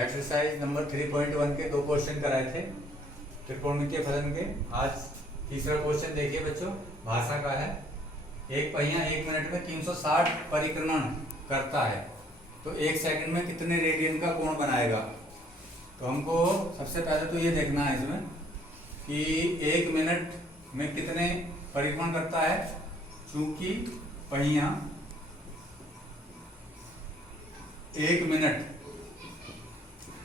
Exercise number 3.1 के 2 question कराए थे त्रिकोणमितीय फलन के। आज तीसरा क्वेश्चन देखिए बच्चों, भाषा का है। एक पहिया 1 मिनट में 360 परिक्रमण करता है तो 1 सेकंड में कितने रेडियन का कोण बनाएगा। तो हमको सबसे पहले तो ये देखना है इसमें कि 1 मिनट में कितने परिक्रमण करता है। चूंकि पहिया 1 मिनट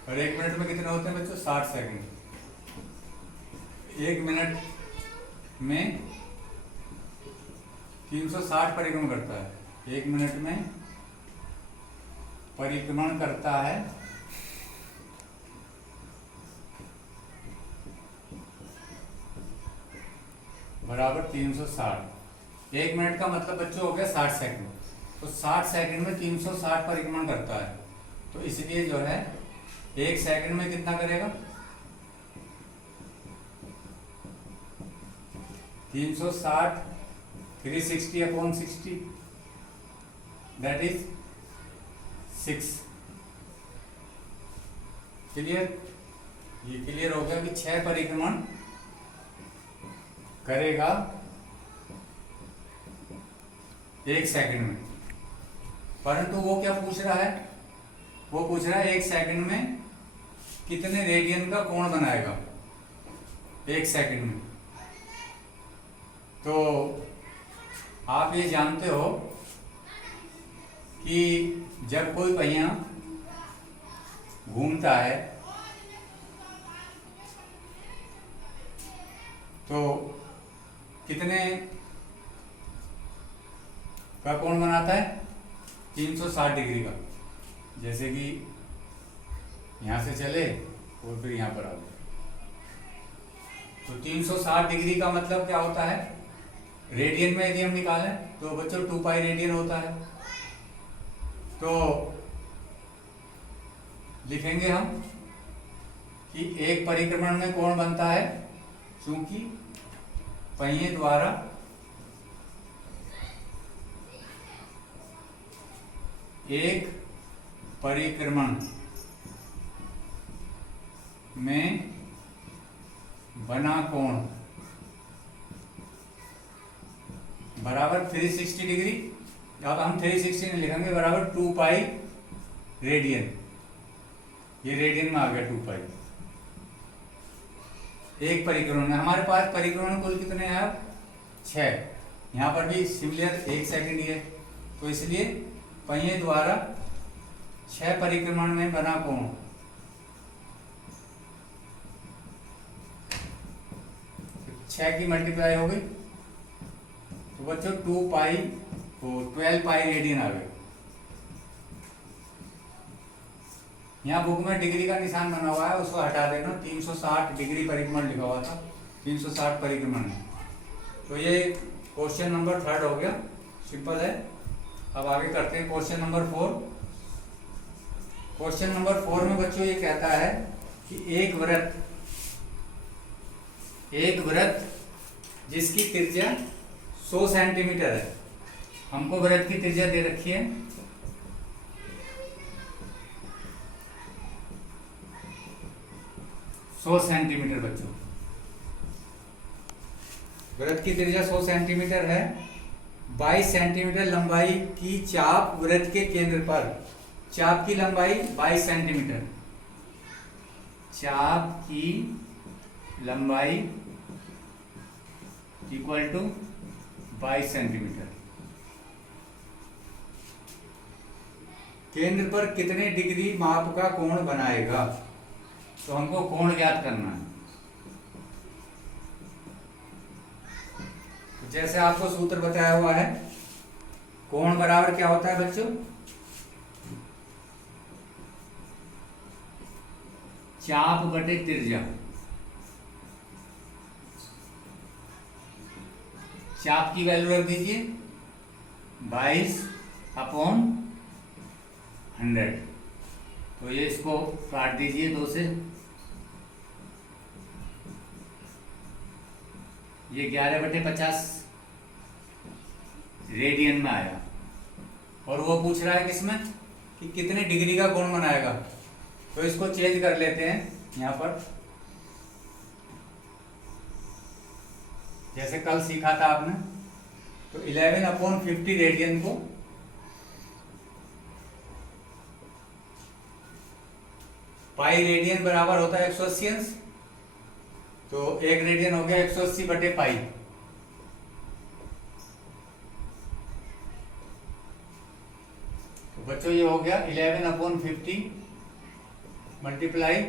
और 1 मिनट में कितने होते हैं बच्चों, 60 सेकंड। 1 मिनट में 360 परिक्रमण करता है। 1 मिनट में परिक्रमण करता है बराबर 360। 1 मिनट का मतलब बच्चों हो गया 60 सेकंड। तो 60 सेकंड में 360 परिक्रमण करता है, तो इसलिए जो है 1 सेकंड में कितना करेगा, 360 360 अपॉन 60 दैट इज 6। क्लियर? ये क्लियर हो गया कि 6 परिक्रमण करेगा 1 सेकंड में। परंतु वो क्या पूछ रहा है, वो पूछ रहा है 1 सेकंड में कितने रेडियन का कोण बनाएगा 1 सेकंड में। तो आप ये जानते हो कि जब कोई पहिया घूमता है तो कितने का कोण बनाता है, 360 डिग्री का। जैसे कि यहाँ से चले और फिर यहाँ पर आ गए, तो 360 डिग्री का मतलब क्या होता है, रेडियन में यदि हम निकालें तो बच्चों 2 पाई रेडियन होता है। तो लिखेंगे हम कि एक परिक्रमण में कोण बनता है, चूंकि पहिए द्वारा एक परिक्रमण में बना कोण बराबर 360 डिग्री। अब हम 360 नहीं लिखेंगे, बराबर 2 पाई रेडियन। ये रेडियन में आ गया 2 पाई। एक परिक्रमण में हमारे पास परिक्रमण कुल कितने हैं, 6। यहाँ पर भी सिमिलर 1 सेकंड ही है, तो इसलिए पहिए द्वारा 6 परिक्रमण में बना कोण 6 की मल्टीप्लाई हो गई, तो बच्चों 2 पाई तो 12 पाई रेडियन आ गए। यहाँ बुक में डिग्री का निशान बना हुआ है, उसको हटा देना। 360 डिग्री परिक्रमण लिखा हुआ था, 360 परिक्रमण। तो ये क्वेश्चन नंबर 3 हो गया, सिंपल है। अब आगे करते हैं क्वेश्चन नंबर 4। क्वेश्चन नंबर 4 में बच्चों ये कहता है कि एक वृत्त जिसकी त्रिज्या 100 सेंटीमीटर है। हमको वृत्त की त्रिज्या दे रखी है 100 सेंटीमीटर। बच्चों वृत्त की त्रिज्या 100 सेंटीमीटर है। 22 सेंटीमीटर लंबाई की चाप वृत्त के केंद्र पर, चाप की लंबाई 22 सेंटीमीटर, चाप की लंबाई इक्वल टू 22 सेंटीमीटर, केंद्र पर कितने डिग्री माप का कोण बनाएगा। तो हमको कोण ज्ञात करना है। जैसे आपको सूत्र बताया हुआ है, कोण बराबर क्या होता है बच्चों, चाप बटे त्रिज्या। चाप की वैल्यू रख दीजिए 22 अपॉन 100। तो ये इसको काट दीजिए 2 से, ये 11/50 रेडियन में आया। और वो पूछ रहा है किसमें कि कितने डिग्री का कोण बनाएगा। तो इसको चेंज कर लेते हैं यहाँ पर। जैसे कल सीखा था आपने, तो 11/50 रेडियन को पाई रेडियन बराबर होता है 180 अंश। तो 1 रेडियन हो गया 180/पाई। तो बच्चों ये हो गया 11/50 मल्टीप्लाई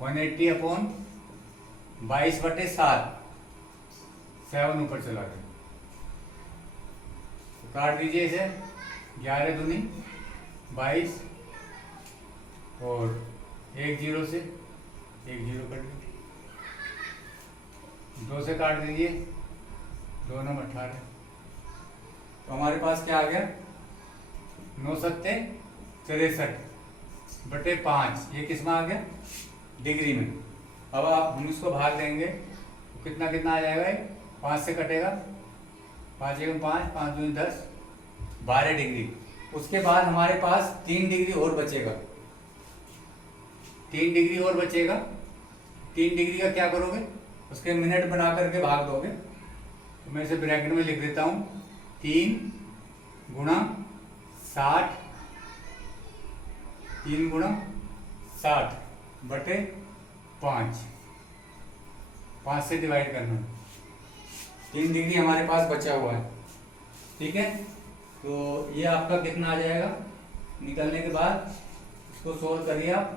180/22/7। 7 ऊपर चला गया, तो काट दीजिए इसे। 11 दूनी 22 और 1 0 से 1 0 कट गया। 2 से काट दीजिए, 2 9 18। तो हमारे पास क्या आ गया 9 7 63/5। ये किस में आ गया डिग्री में। अब हम इसको भाग देंगे तो कितना कितना आ जाएगा, 5 से कटेगा, 5 1 5, 5 2 10, 12 डिग्री। उसके बाद हमारे पास 3 डिग्री और बचेगा। 3 डिग्री और बचेगा। 3 डिग्री का क्या करोगे, उसके मिनट बना करके भाग दोगे। तो मैं इसे ब्रैकेट में लिख देता हूँ, 3 गुणा 60, 3 गुणा 60/5। 5 से डिवाइड करना। 3 डिग्री हमारे पास बचा हुआ है, ठीक है। तो ये आपका कितना आ जाएगा निकलने के बाद, इसको सोल्व करिए आप।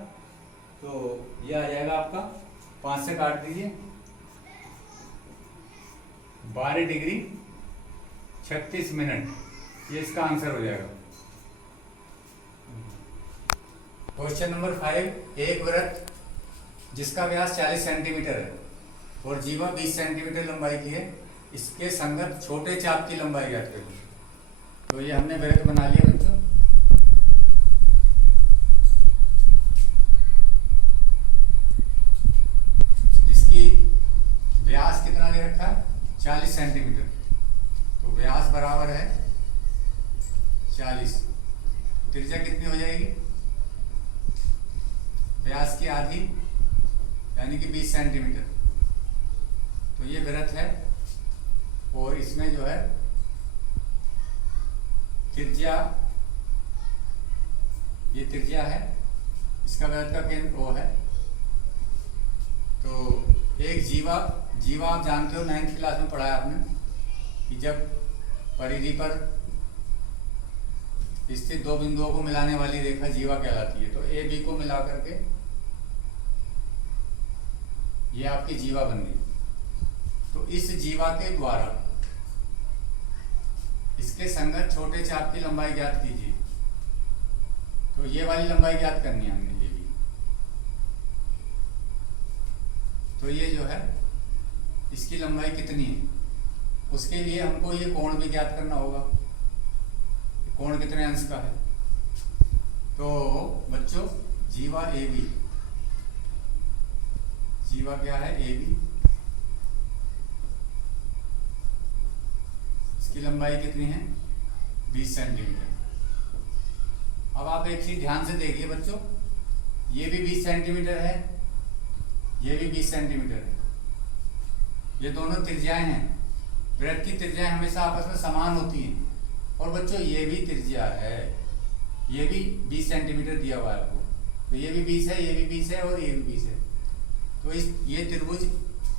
तो ये आ जाएगा आपका, 5 से काट दीजिए, 12 डिग्री 36 मिनट। ये इसका आंसर हो जाएगा। क्वेश्चन नंबर 5, एक वृत्त जिसका व्यास 40 सेंटीमीटर है और जीवा 20 सेंटीमीटर लंबाई की है, इसके संगत छोटे चाप की लंबाई ज्ञात करिए। तो ये हमने वृत्त बना लिया बच्चों। जिसकी व्यास कितना दे रखा है 40 सेंटीमीटर। तो व्यास बराबर है 40, त्रिज्या कितनी हो जाएगी, व्यास की आधी यानी कि 20 सेंटीमीटर। तो ये वृत्त है और इसमें जो है त्रिज्या, ये त्रिज्या है, इसका वृत्त का केंद्र O है। तो एक जीवा आप जानते हो 9th क्लास में पढ़ा है आपने कि जब परिधि पर स्थित 2 बिंदुओं को मिलाने वाली रेखा जीवा कहलाती है। तो ए बी को मिला करके ये आपकी जीवा बन गई। तो इस जीवा के द्वारा इसके संगत छोटे चाप की लंबाई ज्ञात कीजिए। तो ये वाली लंबाई ज्ञात करनी है हमने, ये भी। तो ये जो है इसकी लंबाई कितनी है, उसके लिए हमको ये कोण भी ज्ञात करना होगा, कोण कितने अंश का है। तो बच्चों जीवा ए बी, जीवा क्या है ए बी, इसकी लंबाई कितनी है 20 सेंटीमीटर। अब आप एक चीज ध्यान से देखिए बच्चों, ये भी 20 सेंटीमीटर है, ये भी 20 सेंटीमीटर है। ये दोनों त्रिज्याएं हैं। वृत्त की त्रिज्याएं हमेशा आपस में समान होती हैं। और बच्चों ये भी त्रिज्या है, ये भी 20 सेंटीमीटर दिया हुआ है आपको। तो ये भी 20 है, ये भी 20 है और ये भी 20 है। तो ये त्रिभुज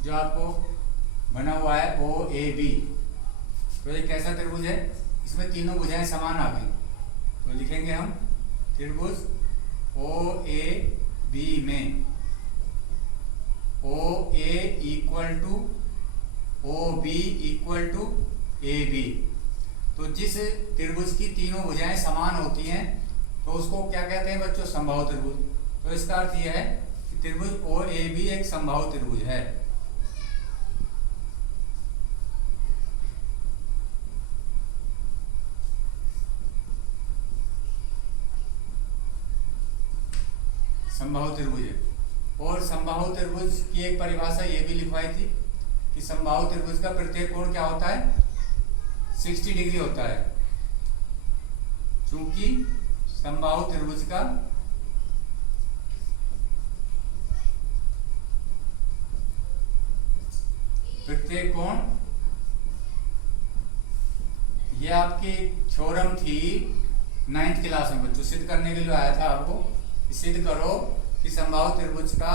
जो आपको बना हुआ है ओ ए बी, तो ये कैसा त्रिभुज है, इसमें तीनों भुजाएं समान आ गई। तो लिखेंगे हम त्रिभुज ओ ए बी में O A equal to O B equal to A B. तो जिस त्रिभुज की तीनों भुजाएं समान होती हैं तो उसको क्या कहते हैं बच्चों, समबाहु त्रिभुज। तो इसका अर्थ यह है कि त्रिभुज ओ ए बी एक समबाहु त्रिभुज है। समबाहु त्रिभुज है। और समबाहु त्रिभुज की एक परिभाषा ये भी लिखवाई थी कि समबाहु त्रिभुज का प्रत्येक कोण क्या होता है 60 डिग्री होता है। चूंकि समबाहु त्रिभुज का प्रत्येक कोण, ये आपकी थ्योरम थी 9th क्लास में बच्चों, सिद्ध करने के लिए आया था आपको, सिद्ध करो कि समबाहु त्रिभुज का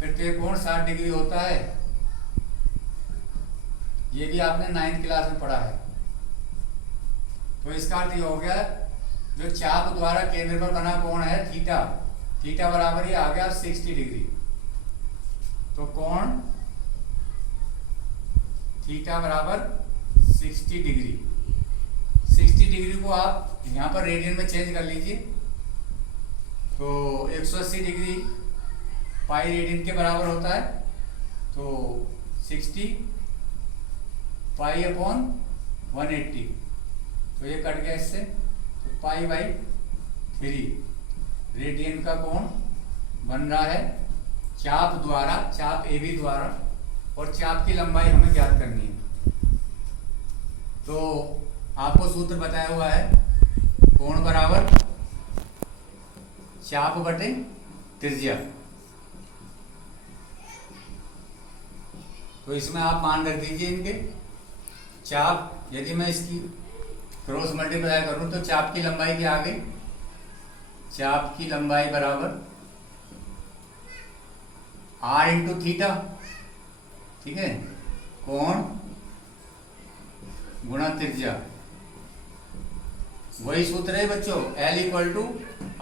प्रत्येक कोण 60 डिग्री होता है। ये भी आपने 9th क्लास में पढ़ा है। तो इसका अर्थ ये हो गया, जो चाप द्वारा केंद्र पर बना कोण है थीटा, थीटा बराबर ये आ गया 60 डिग्री। तो कोण थीटा बराबर 60 डिग्री। 60 डिग्री को आप यहाँ पर रेडियन में चेंज कर लीजिए, तो 180 डिग्री पाई रेडियन के बराबर होता है। तो 60 पाई अपॉन 180, तो ये कट गया इससे, तो पाई बाई 3 रेडियन का कोण बन रहा है चाप द्वारा, चाप AB द्वारा, और चाप की लंबाई हमें ज्ञात करनी है। तो आपको सूत्र बताया हुआ है, कोण बराबर चाप बटे त्रिज्या। तो इसमें आप मान रख दीजिए इनके, चाप यदि मैं इसकी क्रॉस मल्टीप्लाई करूं तो चाप की लंबाई क्या आ गई, चाप की लंबाई बराबर r इंटू थीटा, ठीक है, कोण गुणा त्रिज्या। वही सूत्र है बच्चों, L equal to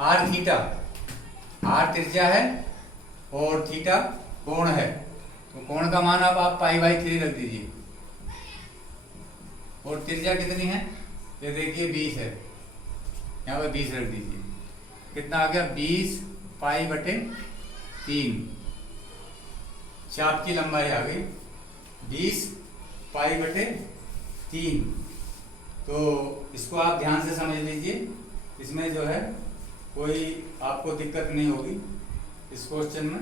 R theta, R त्रिज्या है और थीटा कोण है। तो कोण का मान आप पाई बाई 3 रख दीजिए, और त्रिज्या कितनी है, ये देखिए 20 है, यहाँ पर 20 रख दीजिए। कितना आ गया, 20 पाई बटे 3। चाप की लंबाई आ गई 20 पाई बटे 3। तो इसको आप ध्यान से समझ लीजिए, इसमें जो है कोई आपको दिक्कत नहीं होगी इस क्वेश्चन में।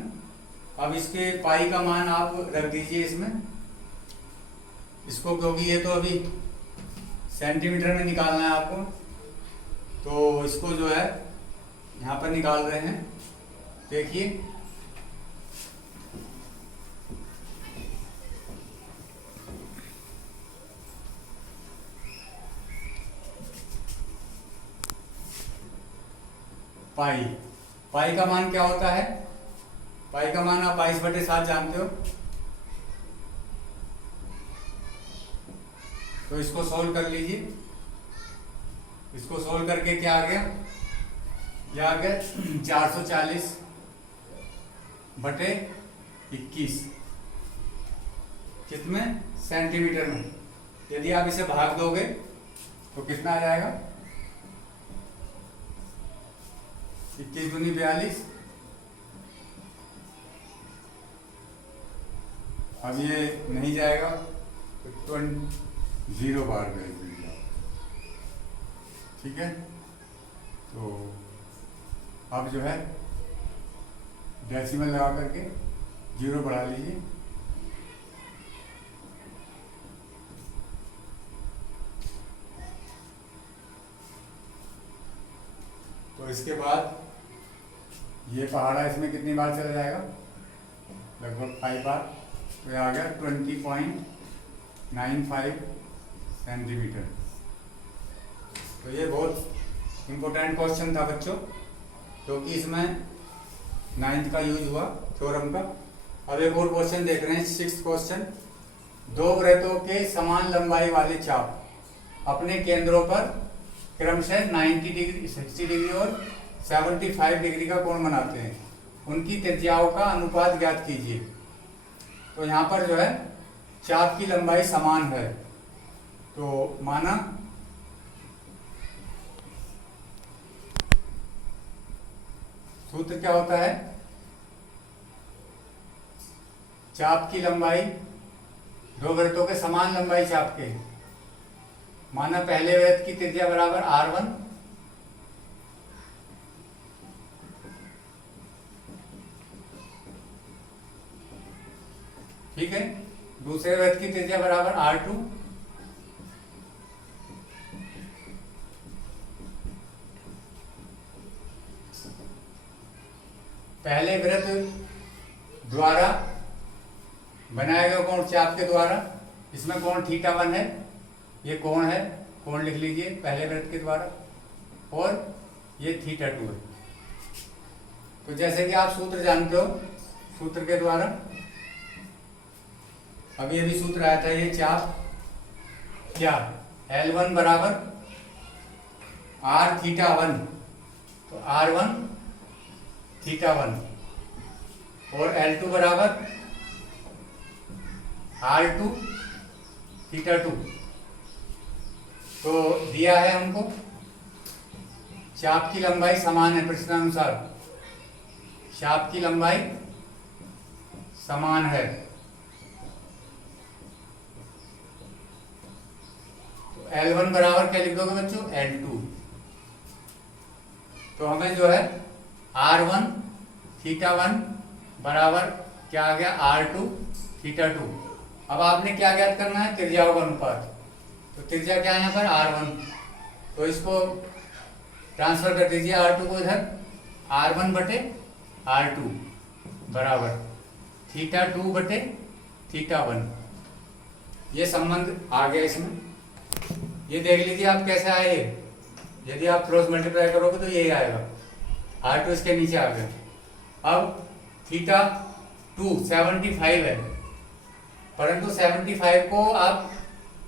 अब इसके पाई का मान आप रख दीजिए इसमें, इसको, क्योंकि ये तो अभी सेंटीमीटर में निकालना है आपको, तो इसको जो है यहाँ पर निकाल रहे हैं। देखिए पाई, पाई का मान क्या होता है, पाई का मान आप 22/7 जानते हो। तो इसको सोल्व कर लीजिए, इसको सोल्व करके क्या आ गया, यह आ गया 440/21, कितने सेंटीमीटर में। यदि आप इसे भाग दोगे तो कितना आ जाएगा, 21 दूनी 42। अब ये नहीं जाएगा तो 0 बार कर दीजिए, ठीक है। तो अब जो है डेसिमल लगा करके 0 बढ़ा लीजिए। तो इसके बाद ये पहाड़ा इसमें कितनी बार चला जाएगा, लगभग 5 बार। तो ये आ गया 20.95 सेंटीमीटर। तो ये बहुत इम्पोर्टेंट क्वेश्चन था बच्चों, क्योंकि इसमें 9th का यूज हुआ थ्योरम का। अब एक और क्वेश्चन देख रहे हैं, 6th क्वेश्चन। 2 वृत्तों के समान लंबाई वाले चाप अपने केंद्रों पर क्रमशः 90 डिग्री, 60 डिग्री और 75 डिग्री का कोण बनाते हैं। उनकी त्रिज्याओं का अनुपात ज्ञात कीजिए। तो यहाँ पर जो है चाप की लंबाई समान है, तो माना सूत्र क्या होता है, चाप की लंबाई, 2 वृत्तों के समान लंबाई चाप के, माना पहले वृत्त की त्रिज्या बराबर r1, ठीक है, दूसरे वृत्त की त्रिज्या बराबर r2, पहले वृत्त द्वारा बनाया गया कोण चाप के द्वारा, इसमें कोण θ1 है, ये कोण है, कोण लिख लीजिए पहले वृत्त के द्वारा, और ये θ2 है। तो जैसे कि आप सूत्र जानते हो, सूत्र के द्वारा अभी अभी सूत्र आया था, ये चाप क्या L1 बराबर R θ1, तो R1 θ1, और L2 बराबर R2 θ2। तो दिया है हमको चाप की लंबाई समान है, प्रश्नानुसार चाप की लंबाई समान है। तो L1 बराबर क्या लिख दोगे बच्चों, L2। तो हमें जो है R1 θ1 बराबर क्या आ गया, R2 θ2। अब आपने क्या ज्ञात करना है, त्रिज्याओं का अनुपात। तो त्रिज्या क्या है यहाँ पर, R1, तो इसको ट्रांसफर कर दीजिए R2 को इधर, R1 बटे R2 बराबर θ2 बटे θ1। ये संबंध आ गया इसमें, ये देख लीजिए आप कैसे आए, यदि आप क्रॉस मल्टीप्लाई करोगे तो यही आएगा, R2 इसके नीचे आ गया। अब θ2 75 है, परंतु 75 को आप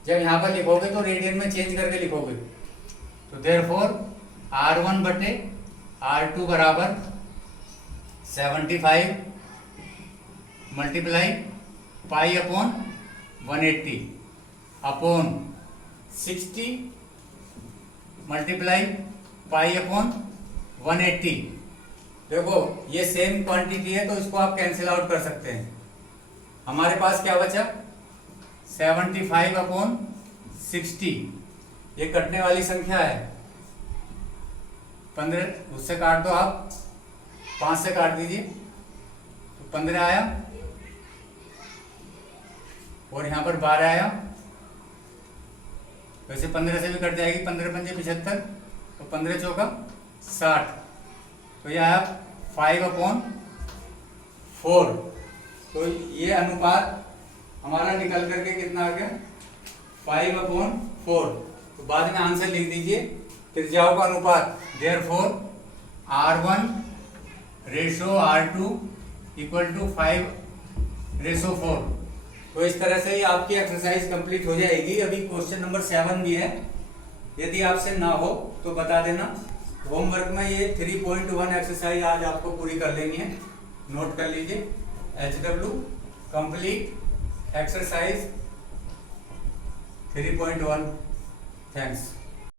जब यहाँ पर लिखोगे तो रेडियन में चेंज करके लिखोगे। तो देयरफॉर R1 बटे R2 बराबर 75 multiply pi upon 180 upon 60 multiply pi upon 180। देखो ये सेम क्वांटिटी है, तो इसको आप कैंसिल आउट कर सकते हैं। हमारे पास क्या बचा, 75 अपॉन 60, ये कटने वाली संख्या है, 15 उससे काट दो आप, 5 से काट दीजिए तो 15 आया, और यहाँ पर 12 आया। वैसे 15 से भी कट जाएगी, 15 पंजे 75, तो 15 चौका 60, तो यह आया 5 अपॉन 4। तो ये अनुपात हमारा निकल करके कितना आ गया, 5 अपॉन 4। तो बाद में आंसर लिख दीजिए त्रिज्याओं का अनुपात, therefore R1 ratio R2 equal to 5 ratio 4। तो इस तरह से ही आपकी एक्सरसाइज कंप्लीट हो जाएगी। अभी क्वेश्चन नंबर 7 भी है, यदि आपसे ना हो तो बता देना। होमवर्क में ये 3.1 एक्सरसाइज आज आपको पूरी कर लेनी है, नोट कर लीजिए। HW complete exercise 3.1। थैंक्स।